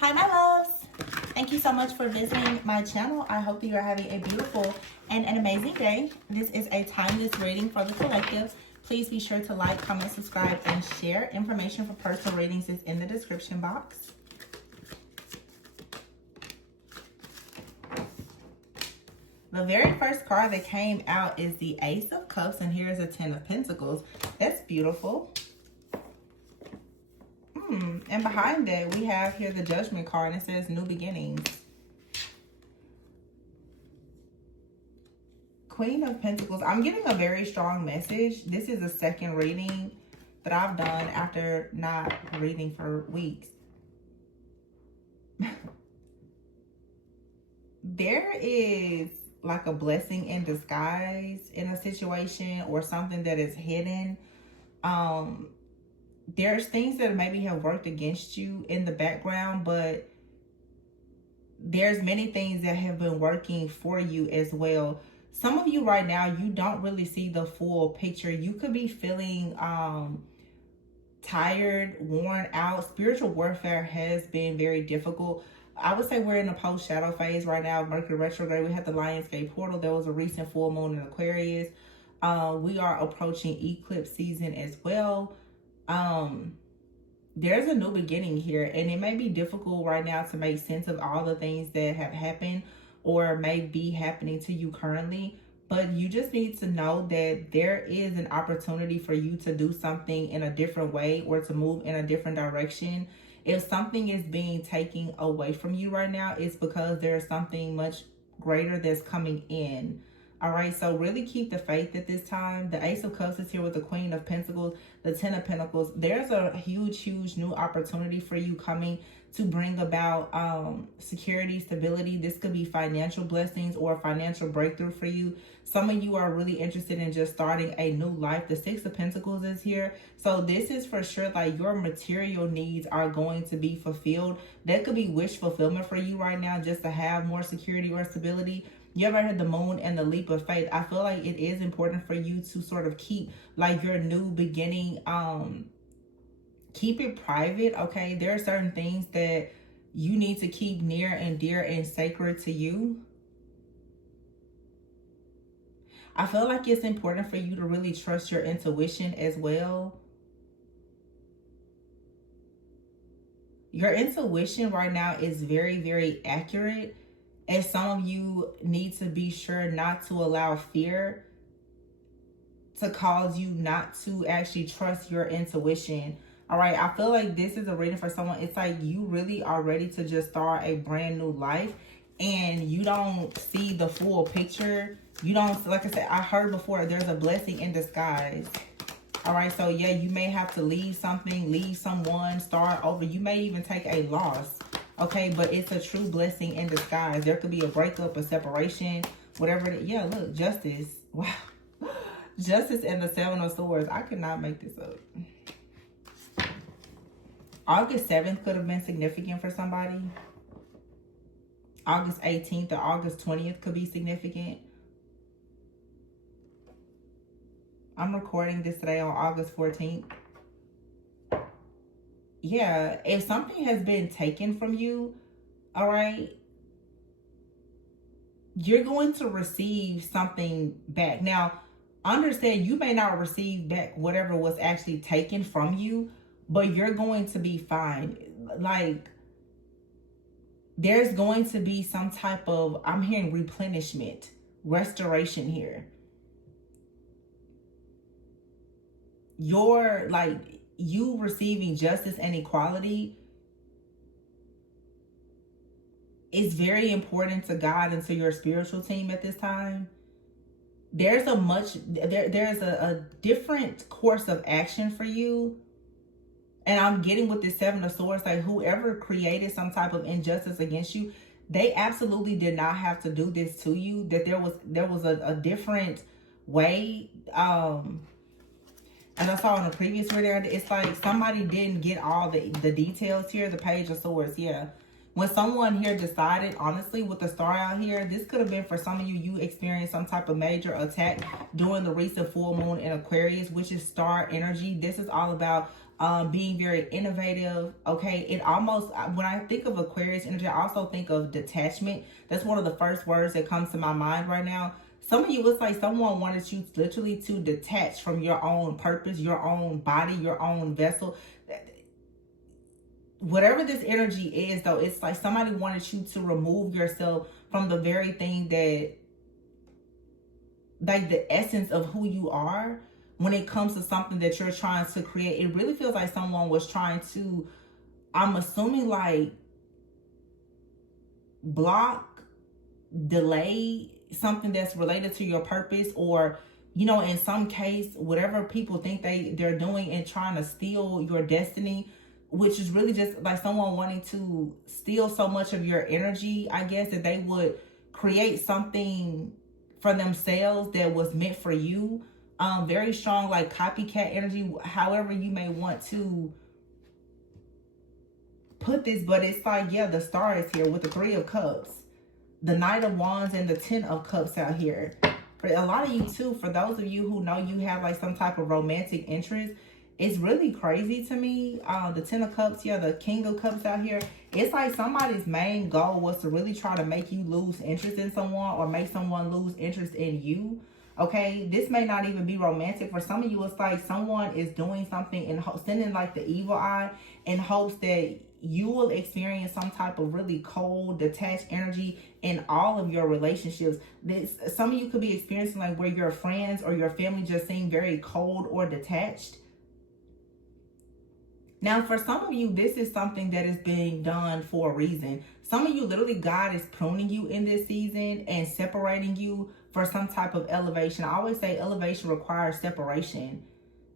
Hi my loves, thank you so much for visiting my channel. I hope that you're having a beautiful and an amazing day. This is a timeless reading for the collective. Please be sure to like, comment, subscribe, and share. Information for personal readings is in the description box. The very first card that came out is the Ace of Cups, and here is a Ten of Pentacles. That's beautiful. And behind that, we have here the Judgment card, and it says New Beginnings. Queen of Pentacles. I'm getting a very strong message. This is the second reading that I've done after not reading for weeks. There is like a blessing in disguise in a situation or something that is hidden. There's things that maybe have worked against you in the background, but there's many things that have been working for you as well. Some of you right now, you don't really see the full picture. You could be feeling tired, worn out. Spiritual warfare has been very difficult. I would say we're in a post-shadow phase right now. Mercury retrograde. We had the Lionsgate portal. There was a recent full moon in Aquarius. We are approaching eclipse season as well. There's a new beginning here, and it may be difficult right now to make sense of all the things that have happened or may be happening to you currently, but you just need to know that there is an opportunity for you to do something in a different way or to move in a different direction. If something is being taken away from you right now, it's because there's something much greater that's coming in. All right, so really keep the faith at this time. The Ace of Cups is here with the Queen of Pentacles, the Ten of Pentacles. There's a huge new opportunity for you coming to bring about security, stability. This could be financial blessings or financial breakthrough for you. Some of you are really interested in just starting a new life. The Six of Pentacles is here. So this is for sure like your material needs are going to be fulfilled. That could be wish fulfillment for you right now, just to have more security or stability. You ever heard the moon and the leap of faith? I feel like it is important for you to sort of keep like your new beginning, keep it private, okay? There are certain things that you need to keep near and dear and sacred to you. I feel like it's important for you to really trust your intuition as well. Your intuition right now is very accurate. And some of you need to be sure not to allow fear to cause you not to actually trust your intuition. All right, I feel like this is a reading for someone. It's like you really are ready to just start a brand new life and you don't see the full picture. You don't, like I said, I heard before, there's a blessing in disguise. All right, so yeah, you may have to leave something, leave someone, start over. You may even take a loss. Okay, but it's a true blessing in disguise. There could be a breakup, a separation, whatever. Yeah, look, justice. Wow. Justice and the Seven of Swords. I could not make this up. August 7th could have been significant for somebody. August 18th or August 20th could be significant. I'm recording this today on August 14th. Yeah, if something has been taken from you, all right, you're going to receive something back. Now, understand you may not receive back whatever was actually taken from you, but you're going to be fine. Like, there's going to be some type of, I'm hearing replenishment, restoration here. You're like, you receiving justice and equality is very important to God and to your spiritual team at this time. There's a different course of action for you. And I'm getting with this Seven of Swords, like whoever created some type of injustice against you, they absolutely did not have to do this to you. That there was a different way. As I saw in the previous video, it's like somebody didn't get all the details here. The Page of Swords, yeah. When someone here decided, honestly, with the star out here, this could have been for some of you, you experienced some type of major attack during the recent full moon in Aquarius, which is star energy. This is all about being very innovative. Okay, it almost, when I think of Aquarius energy, I also think of detachment. That's one of the first words that comes to my mind right now. Some of you, it's like someone wanted you literally to detach from your own purpose, your own body, your own vessel. Whatever this energy is, though, it's like somebody wanted you to remove yourself from the very thing that, like, the essence of who you are when it comes to something that you're trying to create. It really feels like someone was trying to, I'm assuming, like, block, delay something that's related to your purpose, or, you know, in some case, whatever people think they're doing and trying to steal your destiny, which is really just like someone wanting to steal so much of your energy, I guess, that they would create something for themselves that was meant for you. Very strong, like, copycat energy, however you may want to put this, but it's like, yeah, the star is here with the 3 of Cups, the Knight of Wands, and the 10 of Cups out here. For a lot of you too, for those of you who know you have like some type of romantic interest, it's really crazy to me. The 10 of Cups, yeah, the King of Cups out here. It's like somebody's main goal was to really try to make you lose interest in someone, or make someone lose interest in you. Okay, this may not even be romantic. For some of you, it's like someone is doing something and sending like the evil eye in hopes that you will experience some type of really cold, detached energy in all of your relationships. Some of you could be experiencing like where your friends or your family just seem very cold or detached. Now, for some of you, this is something that is being done for a reason. Some of you, literally, God is pruning you in this season and separating you for some type of elevation. I always say elevation requires separation.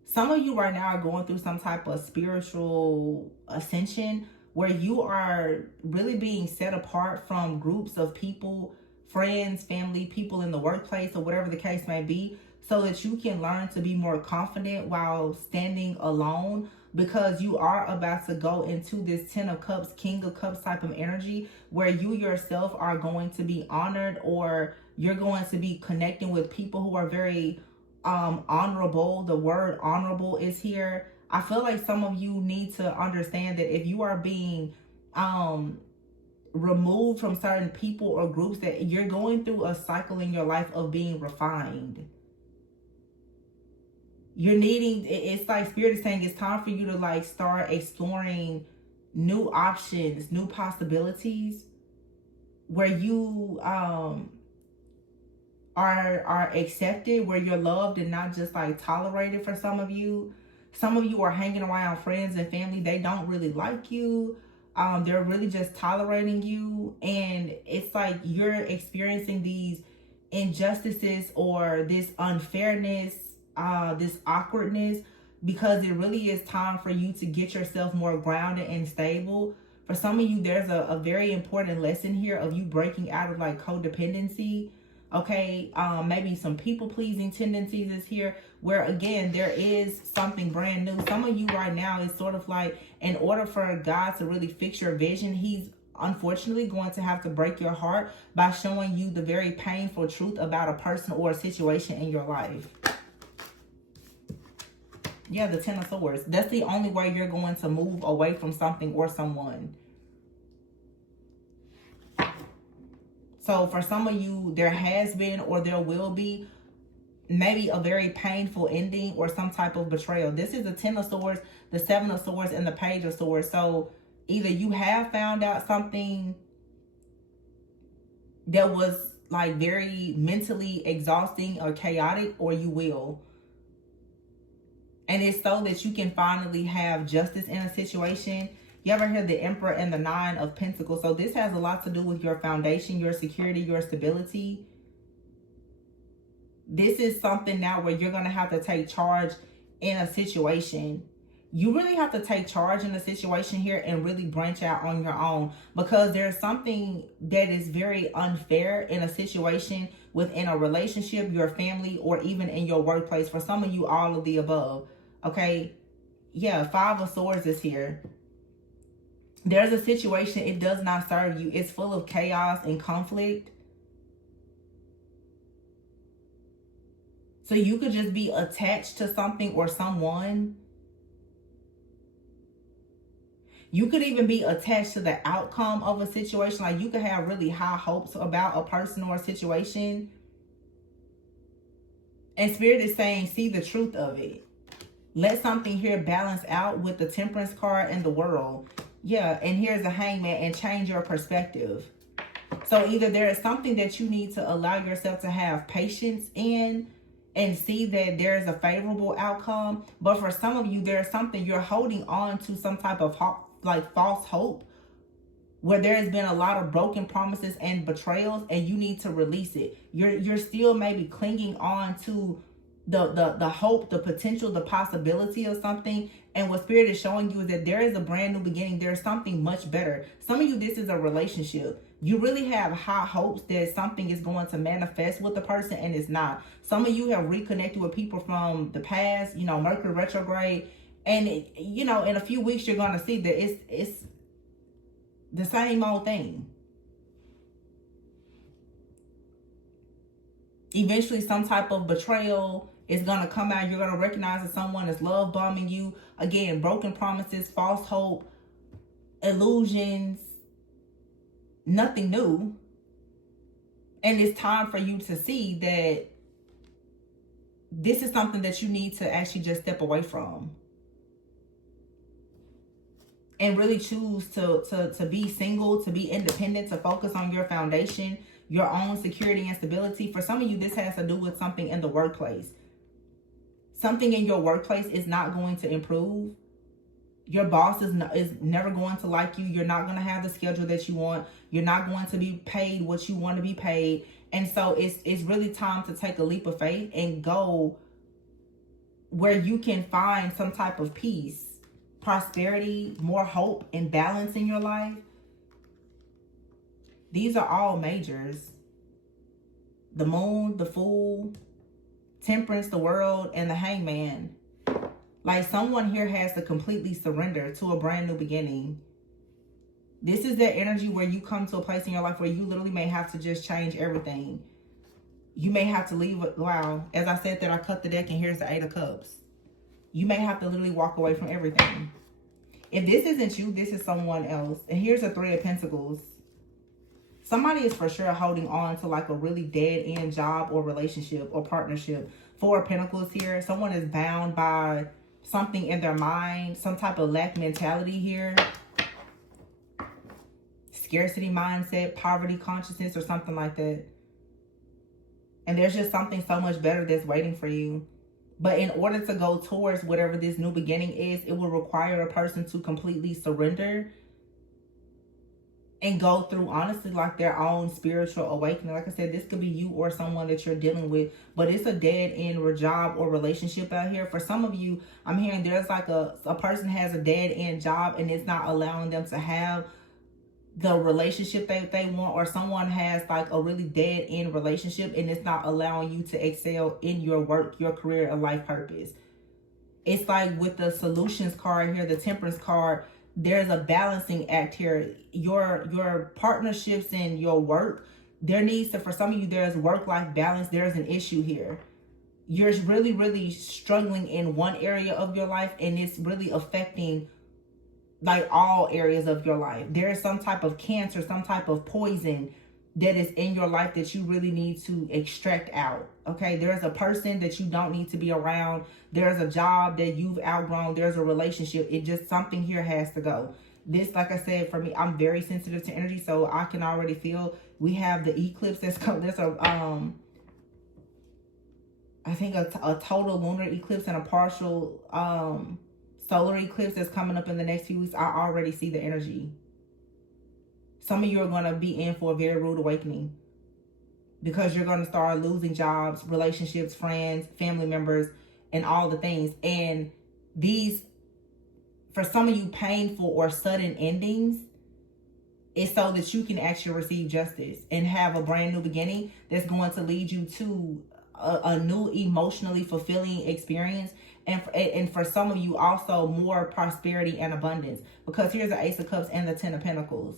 Some of you right now are going through some type of spiritual ascension where you are really being set apart from groups of people, friends, family, people in the workplace, or whatever the case may be, so that you can learn to be more confident while standing alone, because you are about to go into this 10 of Cups, King of Cups type of energy where you yourself are going to be honored, or you're going to be connecting with people who are very honorable. The word honorable is here. I feel like some of you need to understand that if you are being removed from certain people or groups, that you're going through a cycle in your life of being refined. You're needing, it's like Spirit is saying it's time for you to like start exploring new options, new possibilities, where you are accepted, where you're loved and not just like tolerated. For some of you are hanging around friends and family, they don't really like you. They're really just tolerating you, and it's like you're experiencing these injustices or this unfairness, this awkwardness, because it really is time for you to get yourself more grounded and stable. For some of you, there's a very important lesson here of you breaking out of like codependency. Okay, maybe some people-pleasing tendencies is here, where again, there is something brand new. Some of you right now is sort of like, in order for God to really fix your vision, he's unfortunately going to have to break your heart by showing you the very painful truth about a person or a situation in your life. Yeah, the 10 of Swords. That's the only way you're going to move away from something or someone. So for some of you, there has been or there will be maybe a very painful ending or some type of betrayal. This is the 10 of Swords, the 7 of Swords, and the Page of Swords. So either you have found out something that was like very mentally exhausting or chaotic, or you will. And it's so that you can finally have justice in a situation. You ever hear the Emperor and the 9 of Pentacles? So this has a lot to do with your foundation, your security, your stability. This is something now where you're going to have to take charge in a situation. You really have to take charge in a situation here and really branch out on your own, because there's something that is very unfair in a situation within a relationship, your family, or even in your workplace. For some of you, all of the above. Okay, yeah, 5 of Swords is here. There's a situation, it does not serve you. It's full of chaos and conflict. So you could just be attached to something or someone You could even be attached to the outcome of a situation. Like you could have really high hopes about a person or a situation. And Spirit is saying, see the truth of it. Let something here balance out with the Temperance card and the World. Yeah, and here's the Hangman, and change your perspective. So either there is something that you need to allow yourself to have patience in and see that there is a favorable outcome. But for some of you, there's something you're holding on to, some type of like false hope, where there has been a lot of broken promises and betrayals, and you need to release it. You're still maybe clinging on to the hope, the potential, the possibility of something. And what Spirit is showing you is that there is a brand new beginning. There's something much better. Some of you, this is a relationship. You really have high hopes that something is going to manifest with the person, and it's not. Some of you have reconnected with people from the past, you know, Mercury retrograde. And, you know, in a few weeks, you're going to see that it's the same old thing. Eventually, some type of betrayal is going to come out. You're going to recognize that someone is love bombing you. Again, broken promises, false hope, illusions, nothing new. And it's time for you to see that this is something that you need to actually just step away from. And really choose to be single, to be independent, to focus on your foundation, your own security and stability. For some of you, this has to do with something in the workplace. Something in your workplace is not going to improve. Your boss is never going to like you. You're not going to have the schedule that you want. You're not going to be paid what you want to be paid. And so it's really time to take a leap of faith and go where you can find some type of peace, prosperity, more hope, and balance in your life. These are all majors. The Moon, the Fool, Temperance, the World, and the Hangman. Like someone here has to completely surrender to a brand new beginning. This is that energy where you come to a place in your life where you literally may have to just change everything. You may have to leave. Wow. As I said that, I cut the deck, and here's the Eight of Cups. You may have to literally walk away from everything. If this isn't you, this is someone else. And here's a Three of Pentacles. Somebody is for sure holding on to like a really dead end job or relationship or partnership. Four of Pentacles here. Someone is bound by something in their mind, some type of lack mentality here. Scarcity mindset, poverty consciousness, or something like that. And there's just something so much better that's waiting for you. But in order to go towards whatever this new beginning is, it will require a person to completely surrender and go through, honestly, like their own spiritual awakening. Like I said, this could be you or someone that you're dealing with, but it's a dead end or job or relationship out here. For some of you, I'm hearing there's like a person has a dead end job, and it's not allowing them to have the relationship that they want, or someone has like a really dead end relationship, and it's not allowing you to excel in your work, your career, or life purpose. It's like with the Solutions card here, the Temperance card, there's a balancing act here. Your partnerships and your work, there needs to, for some of you, there's work-life balance. There's an issue here. You're really, really struggling in one area of your life, and it's really affecting like all areas of your life. There is some type of cancer, some type of poison that is in your life that you really need to extract out. Okay, there's a person that you don't need to be around. There's a job that you've outgrown. There's a relationship. It just, something here has to go. This, like I said, for me, I'm very sensitive to energy, so I can already feel. We have the eclipse that's coming. There's a I think a total lunar eclipse and a partial solar eclipse that's coming up in the next few weeks. I already see the energy. Some of you are going to be in for a very rude awakening, because you're going to start losing jobs, relationships, friends, family members, and all the things. And these, for some of you, painful or sudden endings is so that you can actually receive justice and have a brand new beginning that's going to lead you to a new emotionally fulfilling experience. And for some of you also more prosperity and abundance, because here's the Ace of Cups and the Ten of Pentacles.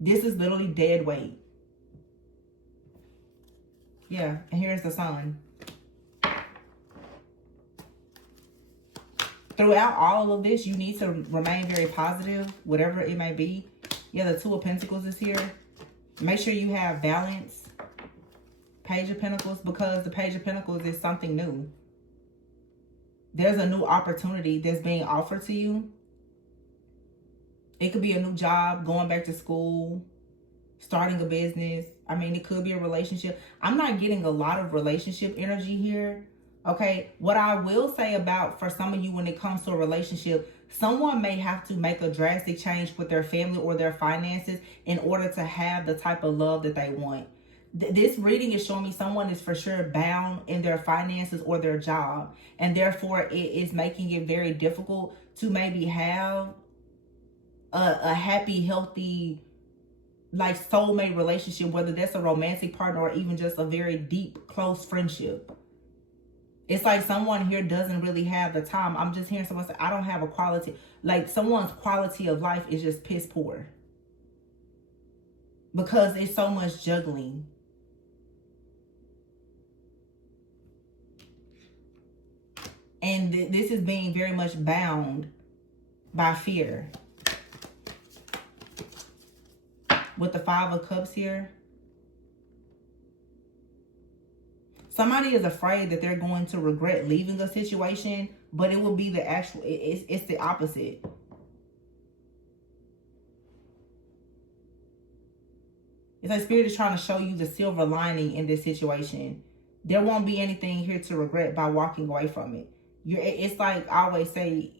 This is literally dead weight. Yeah, and here's the Sun. Throughout all of this, you need to remain very positive, whatever it may be. Yeah, the Two of Pentacles is here. Make sure you have balance. Page of Pentacles, because the Page of Pentacles is something new. There's a new opportunity that's being offered to you. It could be a new job, going back to school, starting a business. I mean, it could be a relationship. I'm not getting a lot of relationship energy here. Okay, what I will say about for some of you when it comes to a relationship, someone may have to make a drastic change with their family or their finances in order to have the type of love that they want. This reading is showing me someone is for sure bound in their finances or their job, and therefore it is making it very difficult to maybe have a happy, healthy, like soulmate relationship, whether that's a romantic partner or even just a very deep, close friendship. It's like someone here doesn't really have the time. I'm just hearing someone say, I don't have a quality, like someone's quality of life is just piss poor. Because it's so much juggling. And this is being very much bound by fear. With the Five of Cups here. Somebody is afraid that they're going to regret leaving a situation, but it will be the actual, it's the opposite. It's like Spirit is trying to show you the silver lining in this situation. There won't be anything here to regret by walking away from it. It's like I always say,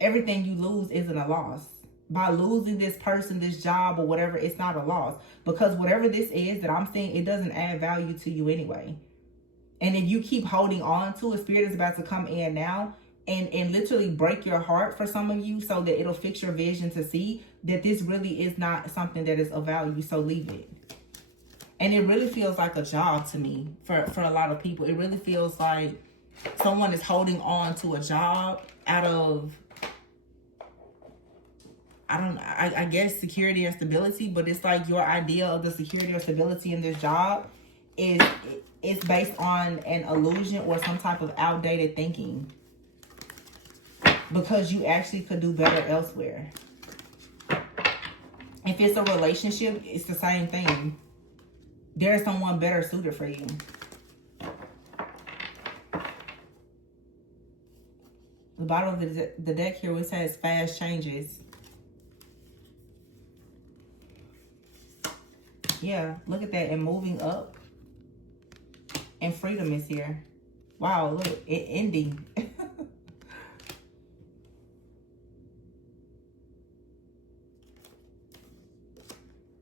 everything you lose isn't a loss. By losing this person, this job, or whatever, it's not a loss. Because whatever this is that I'm seeing, it doesn't add value to you anyway. And if you keep holding on to it, Spirit is about to come in now and literally break your heart for some of you so that it'll fix your vision to see that this really is not something that is of value. So leave it. And it really feels like a job to me for a lot of people. It really feels like someone is holding on to a job out of, I guess security and stability, but it's like your idea of the security or stability in this job is based on an illusion or some type of outdated thinking. Because you actually could do better elsewhere. If it's a relationship, it's the same thing. There's someone better suited for you. The bottom of the deck here, it says fast changes. Yeah, look at that. And moving up. And freedom is here. Wow, look, it ending.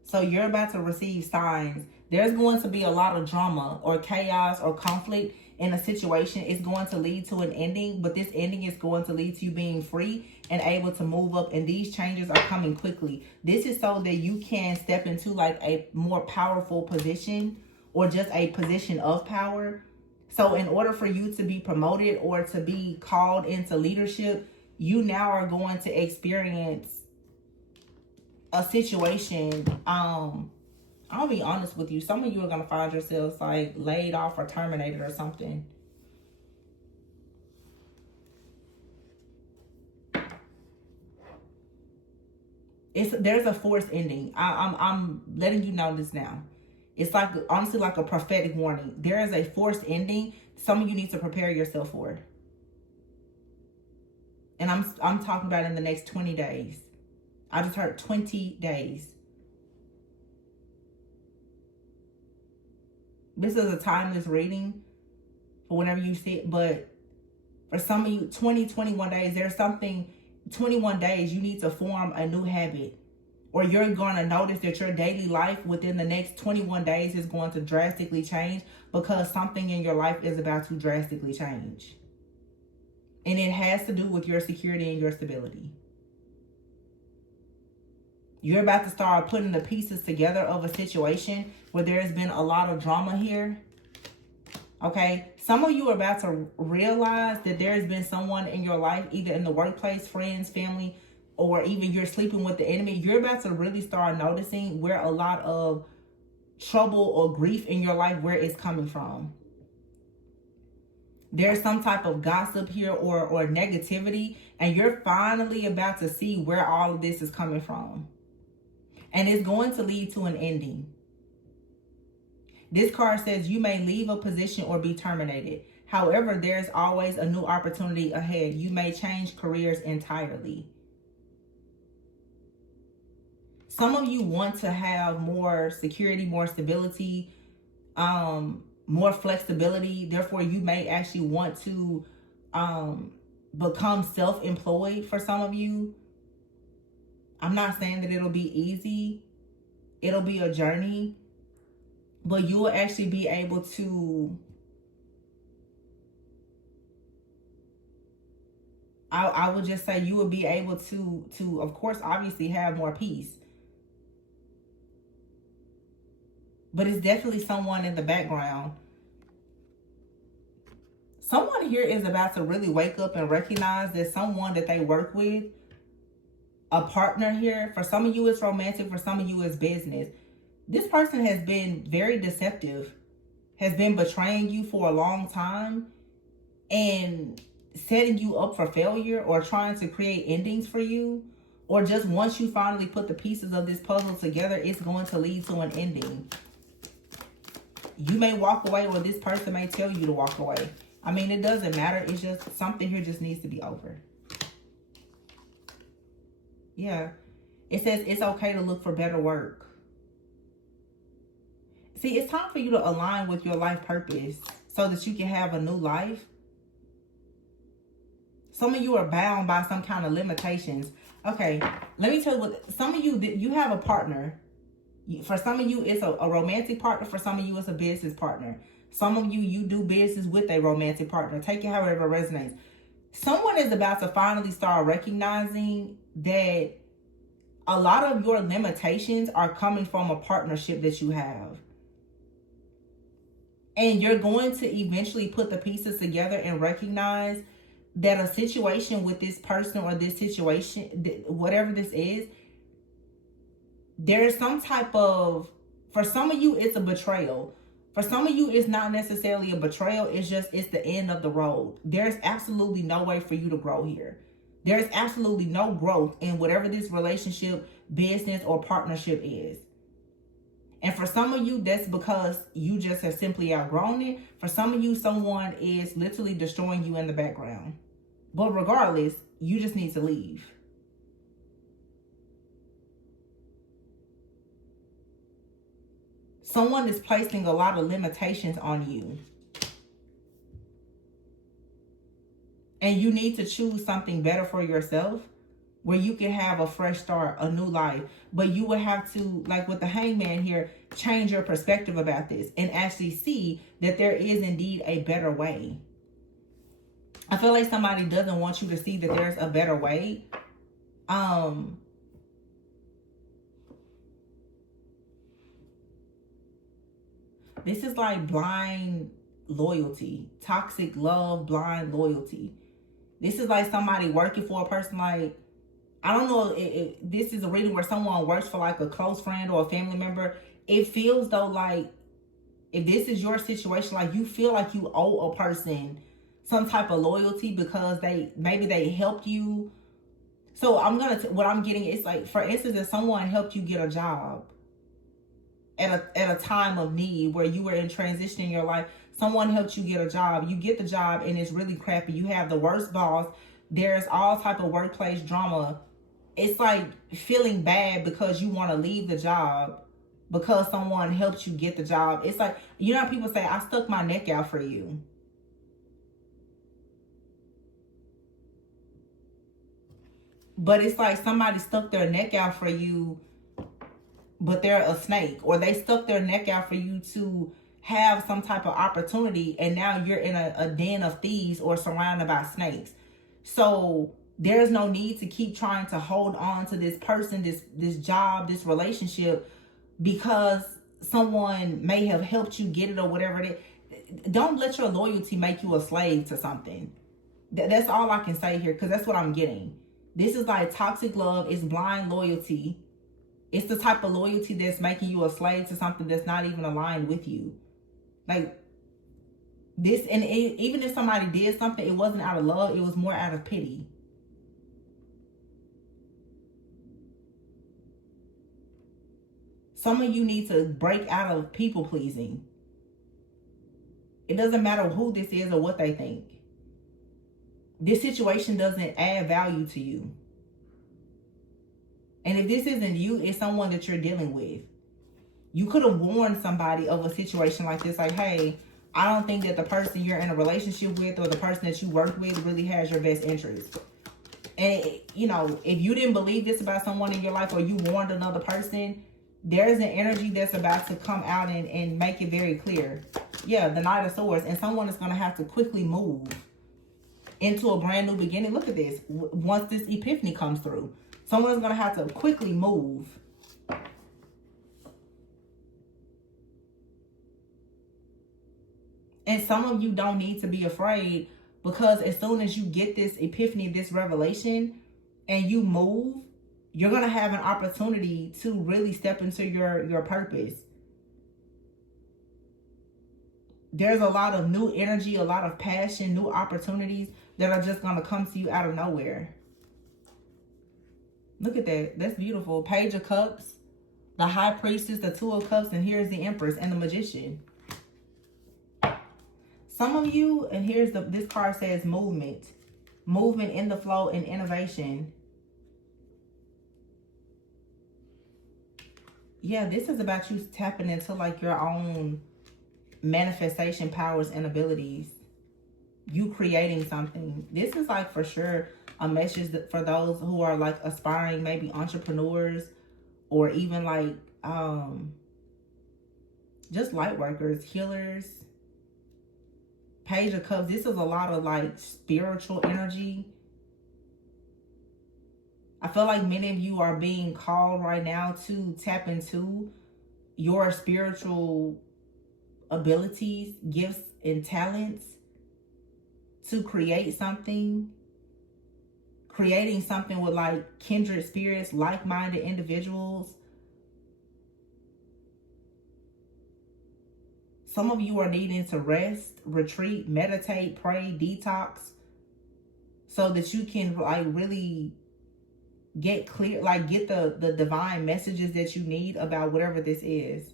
So you're about to receive signs. There's going to be a lot of drama or chaos or conflict in a situation. It's going to lead to an ending, but this ending is going to lead to you being free and able to move up. And these changes are coming quickly. This is so that you can step into like a more powerful position or just a position of power. So in order for you to be promoted or to be called into leadership, you now are going to experience a situation. I'll be honest with you. Some of you are going to find yourselves like laid off or terminated or something. There's a forced ending. I'm letting you know this now. It's like, honestly, like a prophetic warning. There is a forced ending. Some of you need to prepare yourself for. And I'm talking about in the next 20 days. I just heard 20 days. This is a timeless reading for whenever you see it. But for some of you, 21 days, there's something, 21 days, you need to form a new habit. Or you're going to notice that your daily life within the next 21 days is going to drastically change because something in your life is about to drastically change. And it has to do with your security and your stability. You're about to start putting the pieces together of a situation where there's been a lot of drama here. Okay? Some of you are about to realize that there's been someone in your life, either in the workplace, friends, family, or even you're sleeping with the enemy. You're about to really start noticing where a lot of trouble or grief in your life, where it's coming from. There's some type of gossip here or negativity, and you're finally about to see where all of this is coming from. And it's going to lead to an ending. This card says you may leave a position or be terminated. However, there's always a new opportunity ahead. You may change careers entirely. Some of you want to have more security, more stability, more flexibility. Therefore, you may actually want to become self-employed for some of you. I'm not saying that it'll be easy. It'll be a journey. But you will actually be able to, I would just say you will be able to, of course, obviously have more peace. But it's definitely someone in the background. Someone here is about to really wake up and recognize that someone that they work with, a partner here, for some of you it's romantic, for some of you it's business. This person has been very deceptive, has been betraying you for a long time and setting you up for failure or trying to create endings for you. Or just once you finally put the pieces of this puzzle together, it's going to lead to an ending. You may walk away or this person may tell you to walk away. I mean, it doesn't matter. It's just something here just needs to be over. Yeah. It says it's okay to look for better work. See, it's time for you to align with your life purpose so that you can have a new life. Some of you are bound by some kind of limitations. Okay, let me tell you what, some of you, you have a partner. For some of you, it's a romantic partner. For some of you, it's a business partner. Some of you, you do business with a romantic partner. Take it however it resonates. Someone is about to finally start recognizing that a lot of your limitations are coming from a partnership that you have. And you're going to eventually put the pieces together and recognize that a situation with this person or this situation, whatever this is, there's some type of, for some of you, it's a betrayal. For some of you, it's not necessarily a betrayal. It's the end of the road. There's absolutely no way for you to grow here. There's absolutely no growth in whatever this relationship, business, or partnership is. And for some of you, that's because you just have simply outgrown it. For some of you, someone is literally destroying you in the background. But regardless, you just need to leave. Someone is placing a lot of limitations on you. And you need to choose something better for yourself, where you can have a fresh start, a new life. But you would have to, like with the hangman here, change your perspective about this and actually see that there is indeed a better way. I feel like somebody doesn't want you to see that there's a better way. This is like blind loyalty, toxic love, blind loyalty. This is like somebody working for a person, like, I don't know if this is a reading where someone works for like a close friend or a family member. It feels though like if this is your situation, like you feel like you owe a person some type of loyalty because maybe they helped you. So what I'm getting is like, for instance, if someone helped you get a job at a time of need where you were in transition in your life, someone helped you get a job, you get the job and it's really crappy. You have the worst boss. There's all type of workplace drama. It's like feeling bad because you want to leave the job because someone helped you get the job. It's like, you know how people say, I stuck my neck out for you. But it's like somebody stuck their neck out for you, but they're a snake. Or they stuck their neck out for you to have some type of opportunity, and now you're in a den of thieves or surrounded by snakes. So there's no need to keep trying to hold on to this person, this job, this relationship, because someone may have helped you get it or whatever it is. Don't let your loyalty make you a slave to something. That's all I can say here, because that's what I'm getting. This is like toxic love. It's blind loyalty. It's the type of loyalty that's making you a slave to something that's not even aligned with you. Like, This, and even if somebody did something, it wasn't out of love, it was more out of pity. Some of you need to break out of people pleasing. It doesn't matter who this is or what they think. This situation doesn't add value to you. And if this isn't you, it's someone that you're dealing with. You could have warned somebody of a situation like this, like, hey, I don't think that the person you're in a relationship with or the person that you work with really has your best interest. And, you know, if you didn't believe this about someone in your life, or you warned another person, there's an energy that's about to come out and make it very clear. Yeah, the Knight of Swords. And someone is going to have to quickly move into a brand new beginning. Look at this. Once this epiphany comes through, someone's going to have to quickly move. And some of you don't need to be afraid, because as soon as you get this epiphany, this revelation, and you move, you're going to have an opportunity to really step into your purpose. There's a lot of new energy, a lot of passion, new opportunities that are just going to come to you out of nowhere. Look at that. That's beautiful. Page of Cups, the High Priestess, the Two of Cups, and here's the Empress and the Magician. Some of you, and here's this card says movement. Movement in the flow and innovation. Yeah, this is about you tapping into like your own manifestation powers and abilities. You creating something. This is like for sure a message for those who are like aspiring, maybe entrepreneurs, or even like just light workers, healers. Page of Cups. This is a lot of like spiritual energy. I feel like many of you are being called right now to tap into your spiritual abilities, gifts, and talents to create something. Creating something with like kindred spirits, like-minded individuals. Some of you are needing to rest, retreat, meditate, pray, detox, so that you can like really get clear, like get the divine messages that you need about whatever this is.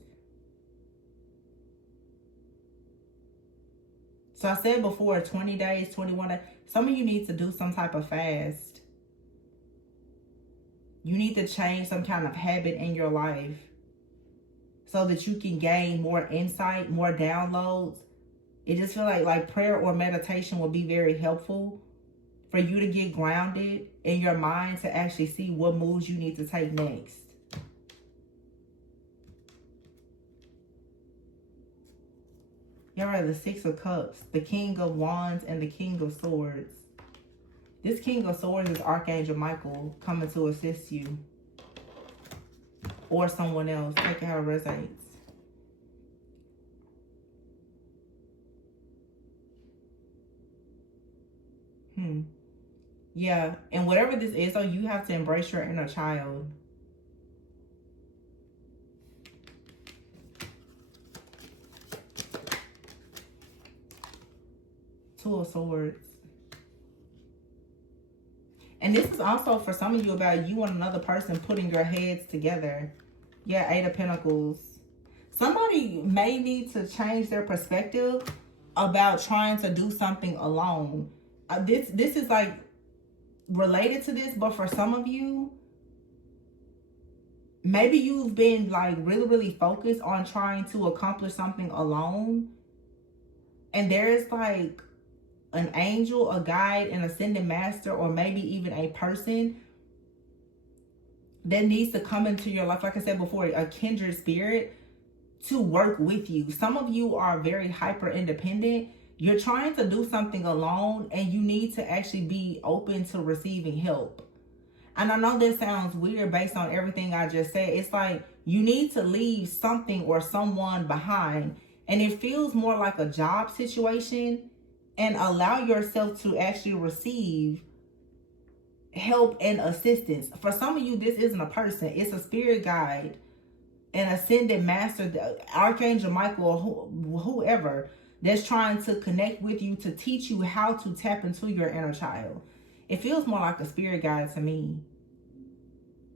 So I said before, 20 days, 21 days. Some of you need to do some type of fast. You need to change some kind of habit in your life so that you can gain more insight, more downloads. It just feels like prayer or meditation will be very helpful for you to get grounded in your mind to actually see what moves you need to take next. Y'all are the Six of Cups, the King of Wands, and the King of Swords. This King of Swords is Archangel Michael coming to assist you. Or someone else. Take it how it resonates. Yeah, and whatever this is, though, you have to embrace your inner child. Two of Swords. And this is also for some of you about you and another person putting your heads together. Yeah, Eight of Pentacles. Somebody may need to change their perspective about trying to do something alone. This is like related to this, but for some of you, maybe you've been like really focused on trying to accomplish something alone, and there's like an angel, a guide, an ascended master, or maybe even a person that needs to come into your life, like I said before, a kindred spirit to work with you. Some of you are very hyper independent. You're trying to do something alone, and you need to actually be open to receiving help. And I know that sounds weird based on everything I just said. It's like you need to leave something or someone behind, and it feels more like a job situation, and allow yourself to actually receive help and assistance. For some of you, this isn't a person. It's a spirit guide, an ascended master, the Archangel Michael, or whoever that's trying to connect with you to teach you how to tap into your inner child. It feels more like a spirit guide to me.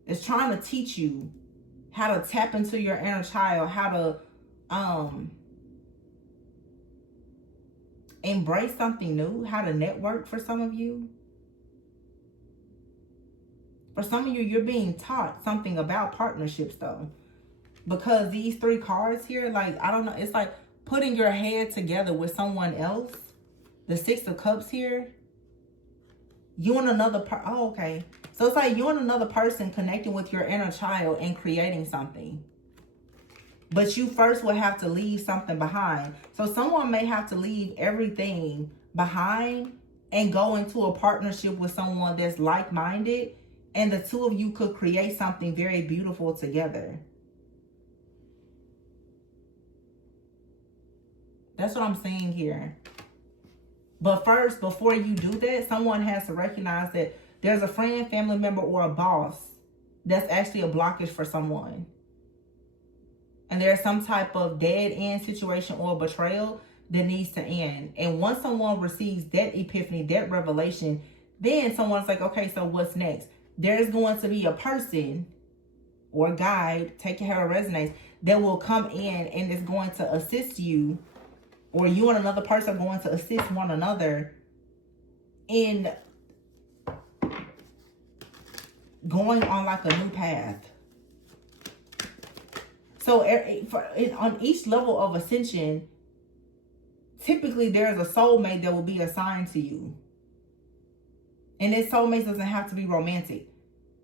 It's trying to teach you how to tap into your inner child, how to embrace something new, how to network for some of you. For some of you, you're being taught something about partnerships though. Because these 3 cards here, like, I don't know, it's like putting your head together with someone else. The 6 of Cups here. You and another okay. So it's like you and another person connecting with your inner child and creating something. But you first will have to leave something behind. So someone may have to leave everything behind and go into a partnership with someone that's like-minded. And the 2 of you could create something very beautiful together. That's what I'm saying here. But first, before you do that, someone has to recognize that there's a friend, family member, or a boss that's actually a blockage for someone. And there's some type of dead end situation or betrayal that needs to end. And once someone receives that epiphany, that revelation, then someone's like, okay, so what's next? There's going to be a person or guide, take your head or resonates, that will come in and is going to assist you, or you and another person are going to assist one another in going on like a new path. So on each level of ascension, typically there's a soulmate that will be assigned to you. And this soulmate doesn't have to be romantic.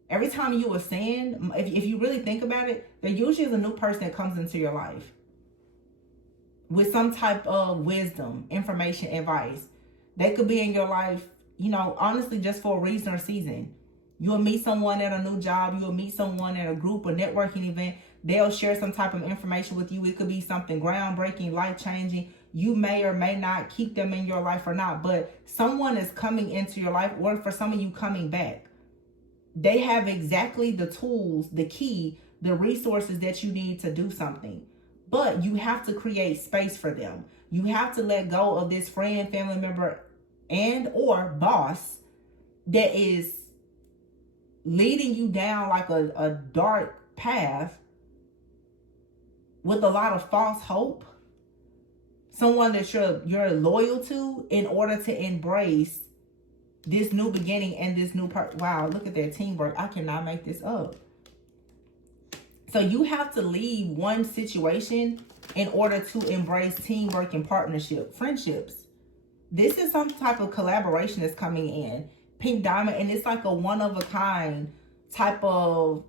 Every time you ascend, if you really think about it, there usually is a new person that comes into your life with some type of wisdom, information, advice. They could be in your life, you know, honestly, just for a reason or season. You'll meet someone at a new job. You'll meet someone at a group or networking event. They'll share some type of information with you. It could be something groundbreaking, life-changing. You may or may not keep them in your life or not, but someone is coming into your life, or for some of you coming back. They have exactly the tools, the key, the resources that you need to do something. But you have to create space for them. You have to let go of this friend, family member, and or boss that is leading you down like a dark path with a lot of false hope. Someone that you're loyal to, in order to embrace this new beginning and this new part. Wow, look at that teamwork. I cannot make this up. So you have to leave one situation in order to embrace teamwork and partnership, friendships. This is some type of collaboration that's coming in. Pink diamond, and it's like a one-of-a-kind type of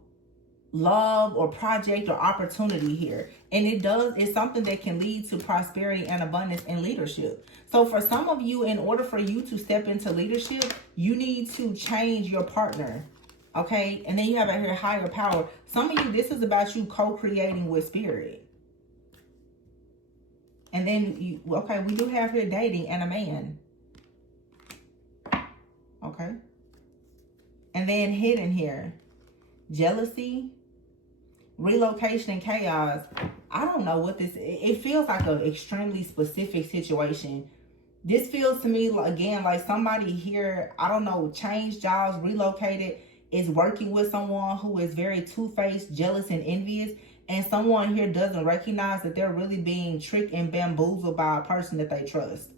love or project or opportunity here. And it's something that can lead to prosperity and abundance and leadership. So for some of you, in order for you to step into leadership, you need to change your partner. Okay, and then you have out here higher power. Some of you, this is about you co-creating with spirit. And then, okay, we do have here dating and a man. Okay. And then hidden here, jealousy, relocation, and chaos. I don't know what this, it feels like an extremely specific situation. This feels to me, again, like somebody here, I don't know, changed jobs, relocated, is working with someone who is very two-faced, jealous, and envious. And someone here doesn't recognize that they're really being tricked and bamboozled by a person that they trust.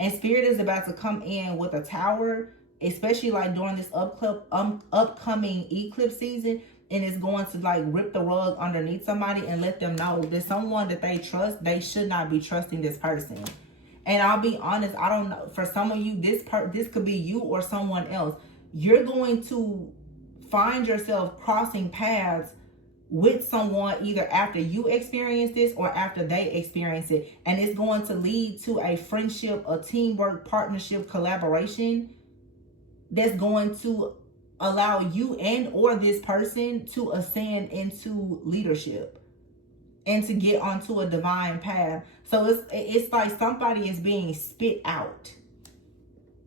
And spirit is about to come in with a tower, especially like during this upcoming eclipse season. And it's going to like rip the rug underneath somebody and let them know that someone that they trust, they should not be trusting this person. And I'll be honest, I don't know. For some of you, this could be you or someone else. You're going to find yourself crossing paths with someone either after you experience this or after they experience it. And it's going to lead to a friendship, a teamwork, partnership, collaboration that's going to allow you and or this person to ascend into leadership and to get onto a divine path. So it's like somebody is being spit out.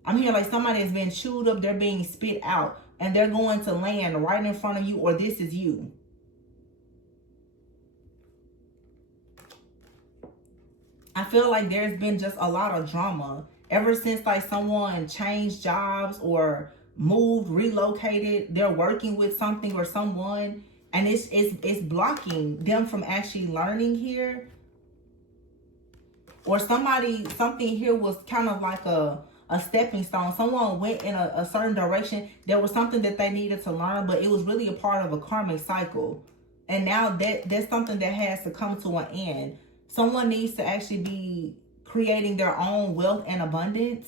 I'm here like somebody has been chewed up, they're being spit out, and they're going to land right in front of you, or this is you. I feel like there's been just a lot of drama ever since like someone changed jobs or moved, relocated. They're working with something or someone, and it's blocking them from actually learning here. Or something here was kind of like a stepping stone. Someone went in a certain direction. There was something that they needed to learn, but it was really a part of a karmic cycle. And now that's something that has to come to an end. Someone needs to actually be creating their own wealth and abundance.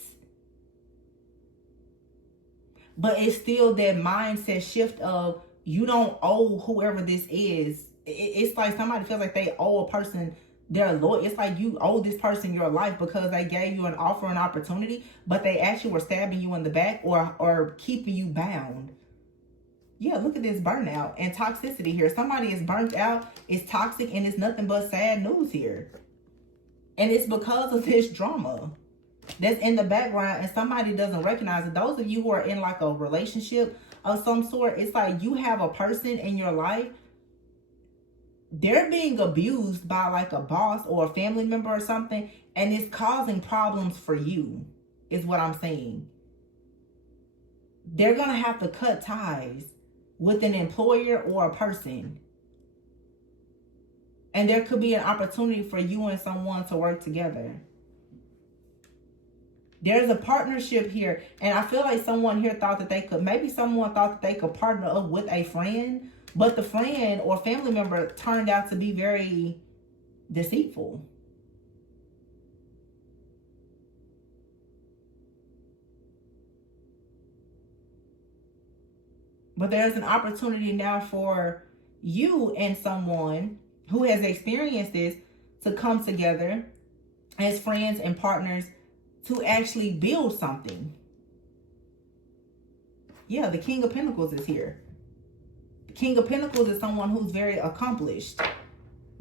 But it's still that mindset shift of you don't owe whoever this is. It's like somebody feels like they owe a person their loyalty. It's like you owe this person your life because they gave you an offer, an opportunity, but they actually were stabbing you in the back or keeping you bound. Yeah, look at this burnout and toxicity here. Somebody is burnt out, it's toxic, and it's nothing but sad news here. And it's because of this drama that's in the background, and somebody doesn't recognize it. Those of you who are in like a relationship of some sort, it's like you have a person in your life, they're being abused by like a boss or a family member or something, and it's causing problems for you, is what I'm saying. They're going to have to cut ties with an employer or a person. And there could be an opportunity for you and someone to work together. There's a partnership here. And I feel like someone here thought that they could, maybe someone thought that they could partner up with a friend, but the friend or family member turned out to be very deceitful. But there's an opportunity now for you and someone who has experienced this to come together as friends and partners to actually build something. Yeah, the King of Pentacles is here. The King of Pentacles is someone who's very accomplished.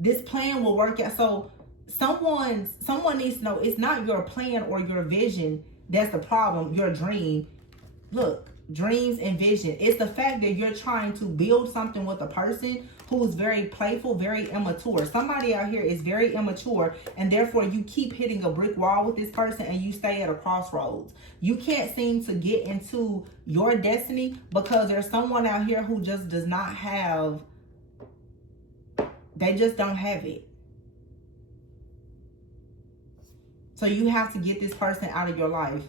This plan will work out. So someone needs to know it's not your plan or your vision that's the problem, your dream. Look, dreams and vision. It's the fact that you're trying to build something with a person who's very playful, very immature. Somebody out here is very immature, and therefore you keep hitting a brick wall with this person and you stay at a crossroads. You can't seem to get into your destiny because there's someone out here who just does not have, they just don't have it. So you have to get this person out of your life.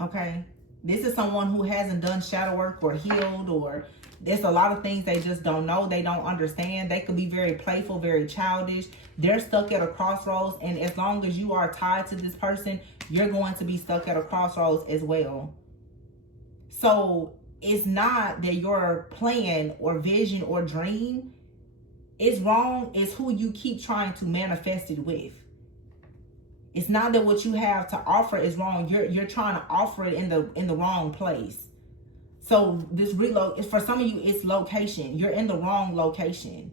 Okay? This is someone who hasn't done shadow work or healed, or there's a lot of things they just don't know. They don't understand. They could be very playful, very childish. They're stuck at a crossroads. And as long as you are tied to this person, you're going to be stuck at a crossroads as well. So it's not that your plan or vision or dream is wrong. It's who you keep trying to manifest it with. It's not that what you have to offer is wrong. You're trying to offer it in the wrong place. So this for some of you, it's location. You're in the wrong location.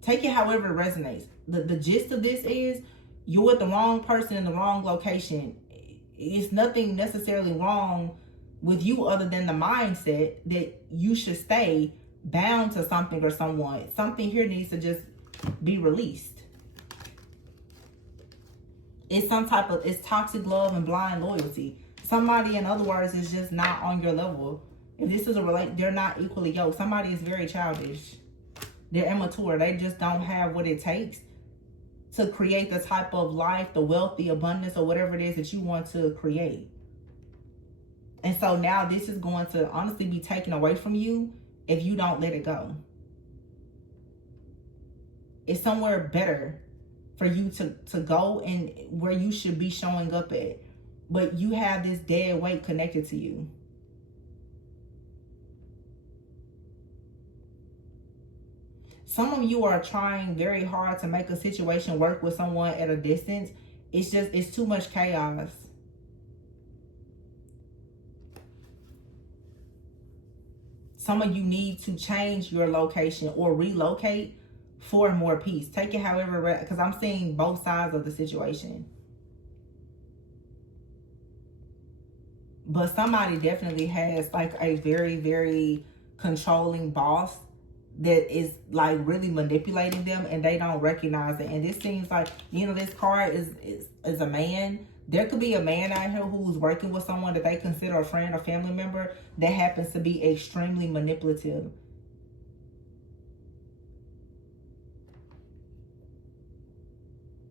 Take it however it resonates. The gist of this is you're with the wrong person in the wrong location. It's nothing necessarily wrong with you other than the mindset that you should stay bound to something or someone. Something here needs to just be released. It's it's toxic love and blind loyalty. Somebody, in other words, is just not on your level. If this is they're not equally yoked. Somebody is very childish. They're immature. They just don't have what it takes to create the type of life, the wealth, the abundance, or whatever it is that you want to create. And so now this is going to honestly be taken away from you if you don't let it go. It's somewhere better for you to go and where you should be showing up at. But you have this dead weight connected to you. Some of you are trying very hard to make a situation work with someone at a distance. It's too much chaos. Some of you need to change your location or relocate for more peace. Take it however, because I'm seeing both sides of the situation. But somebody definitely has like a very, very controlling boss that is like really manipulating them, and they don't recognize it. And this seems like, you know, this card is a man. There could be a man out here who's working with someone that they consider a friend or family member that happens to be extremely manipulative.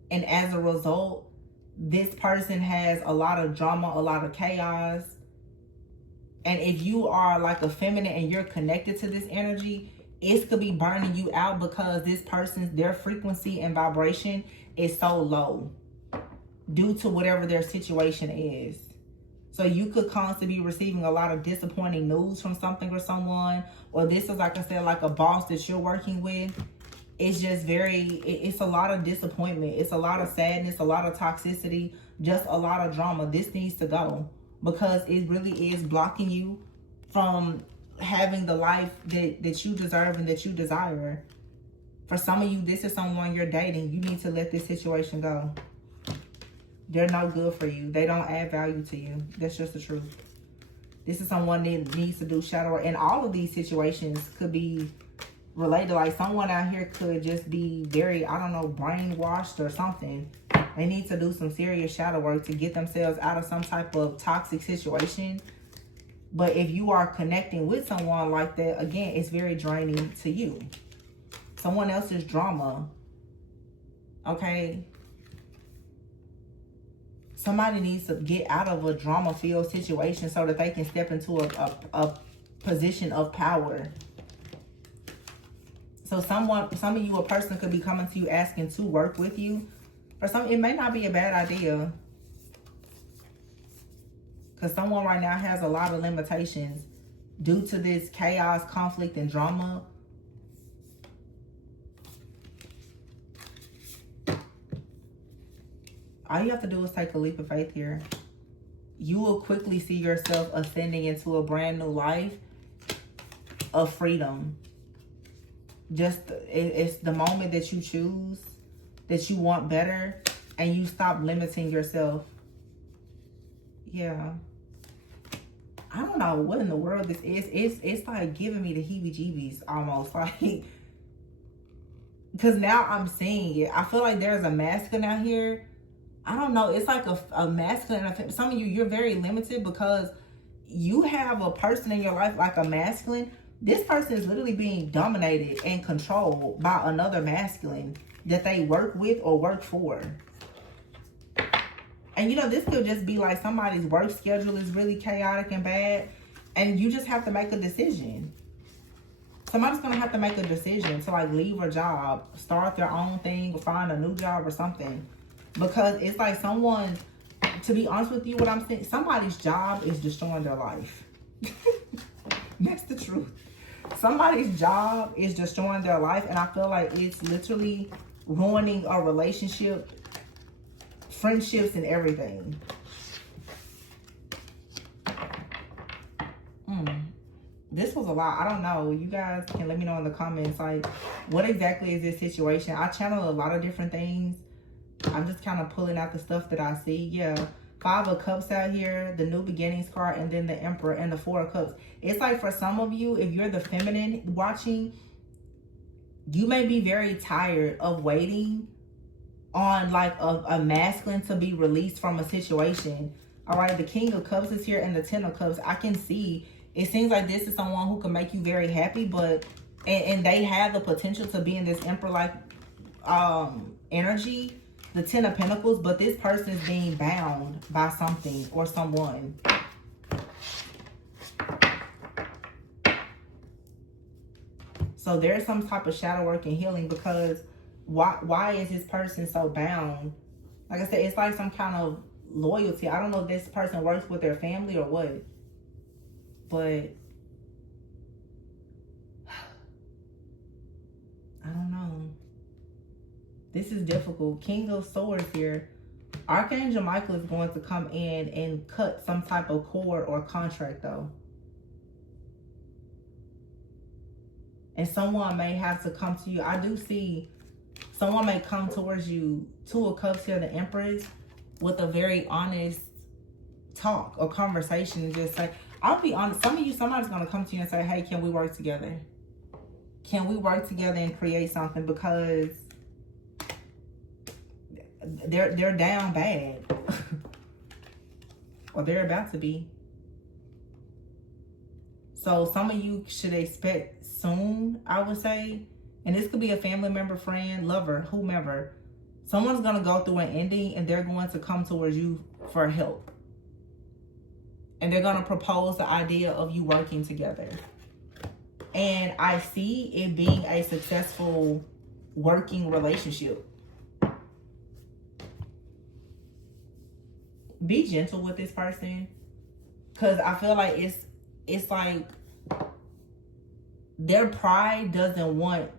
And as a result, this person has a lot of drama, a lot of chaos. And if you are like a feminine and you're connected to this energy, it could be burning you out because this person's, their frequency and vibration is so low due to whatever their situation is. So you could constantly be receiving a lot of disappointing news from something or someone, or this is, like I said, like a boss that you're working with. It's just it's a lot of disappointment. It's a lot of sadness, a lot of toxicity, just a lot of drama. This needs to go because it really is blocking you from having the life that you deserve and that you desire. For some of you, this is someone you're dating. You need to let this situation go. They're no good for you. They don't add value to you. That's just the truth. This is someone that needs to do shadow work. And all of these situations could be related. Like someone out here could just be very, I don't know, brainwashed or something. They need to do some serious shadow work to get themselves out of some type of toxic situation. But if you are connecting with someone like that, again, it's very draining to you. Someone else's drama. Okay? Somebody needs to get out of a drama-filled situation so that they can step into a position of power. So some of you, a person could be coming to you asking to work with you. For some, it may not be a bad idea. Because someone right now has a lot of limitations due to this chaos, conflict, and drama. All you have to do is take a leap of faith here. You will quickly see yourself ascending into a brand new life of freedom. Just, it's the moment that you choose, that you want better, and you stop limiting yourself. Yeah. I don't know what in the world this is. It's like giving me the heebie-jeebies almost. Like, because now I'm seeing it. I feel like there's a masculine out here. I don't know. It's like a masculine. Some of you, you're very limited because you have a person in your life like a masculine. This person is literally being dominated and controlled by another masculine that they work with or work for. And, you know, this could just be like somebody's work schedule is really chaotic and bad. And you just have to make a decision. Somebody's going to have to make a decision to like leave a job, start their own thing, or find a new job or something. Because it's like someone, to be honest with you, what I'm saying, somebody's job is destroying their life. That's the truth. Somebody's job is destroying their life. And I feel like it's literally ruining a relationship, friendships, and everything. This was a lot. I don't know. You guys can let me know in the comments, like, what exactly is this situation? I channel a lot of different things. I'm just kind of pulling out the stuff that I see. Yeah. 5 of Cups out here, the New Beginnings card, and then the Emperor and the 4 of Cups. It's like for some of you, if you're the feminine watching, you may be very tired of waiting on like a masculine to be released from a situation. All right, the King of Cups is here and the 10 of Cups. I can see, it seems like this is someone who can make you very happy, but, and they have the potential to be in this Emperor-like energy. The 10 of Pentacles, but this person is being bound by something or someone. So there's some type of shadow work and healing, because why is this person so bound? Like I said, it's like some kind of loyalty. I don't know if this person works with their family or what, but I don't know. This is difficult. King of Swords here. Archangel Michael is going to come in and cut some type of cord or contract, though. And someone may have to come to you. I do see someone may come towards you. 2 of Cups here, the Empress, with a very honest talk or conversation. Just like, I'll be honest, some of you, somebody's going to come to you and say, hey, can we work together? Can we work together and create something? Because they're down bad. Or they're about to be. So some of you should expect soon, I would say. And this could be a family member, friend, lover, whomever. Someone's going to go through an ending and they're going to come towards you for help. And they're going to propose the idea of you working together. And I see it being a successful working relationship. Be gentle with this person. Because I feel like it's like their pride doesn't want,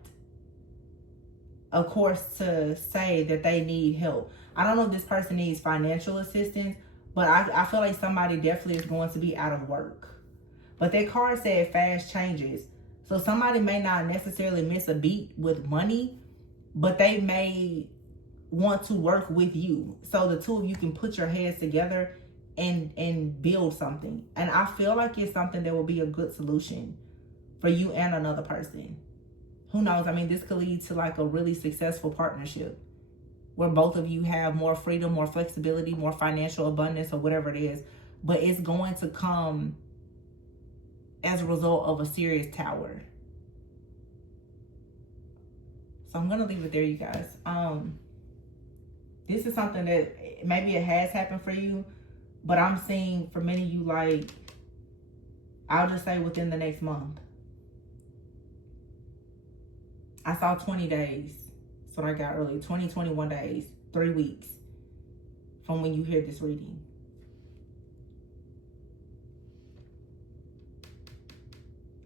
of course, to say that they need help. I don't know if this person needs financial assistance, but I feel like somebody definitely is going to be out of work. But that card said fast changes. So somebody may not necessarily miss a beat with money, but they may want to work with you. So the two of you can put your heads together and build something. And I feel like it's something that will be a good solution for you and another person. Who knows? I mean, this could lead to like a really successful partnership where both of you have more freedom, more flexibility, more financial abundance, or whatever it is. But it's going to come as a result of a serious tower. So I'm going to leave it there, you guys. This is something that maybe it has happened for you, but I'm seeing for many of you, like, I'll just say within the next month. I saw 20 days. That's what I got earlier. 21 days, 3 weeks from when you hear this reading.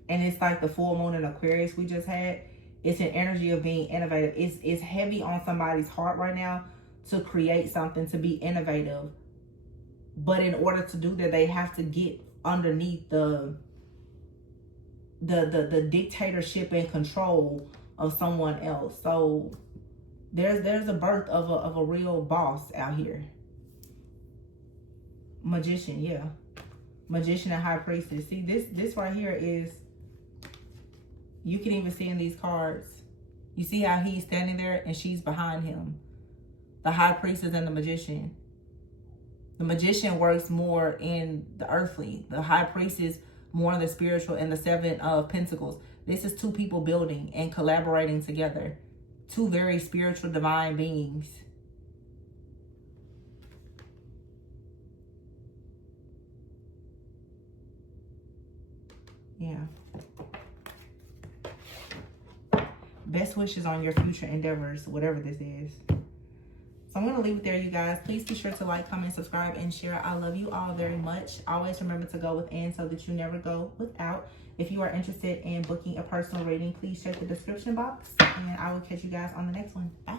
And it's like the full moon in Aquarius we just had. It's an energy of being innovative. It's heavy on somebody's heart right now to create something, to be innovative. But in order to do that, they have to get underneath the dictatorship and control of someone else. So there's a birth of a real boss out here. Magician, yeah. Magician and High Priestess. See, this right here is, you can even see in these cards, you see how he's standing there and she's behind him. The High Priestess and the Magician. The Magician works more in the earthly. The High Priestess more in the spiritual, and the Seven of Pentacles. This is two people building and collaborating together. Two very spiritual, divine beings. Yeah. Best wishes on your future endeavors, whatever this is. So I'm going to leave it there, you guys. Please be sure to like, comment, subscribe, and share. I love you all very much. Always remember to go within so that you never go without. If you are interested in booking a personal reading, please check the description box. And I will catch you guys on the next one. Bye.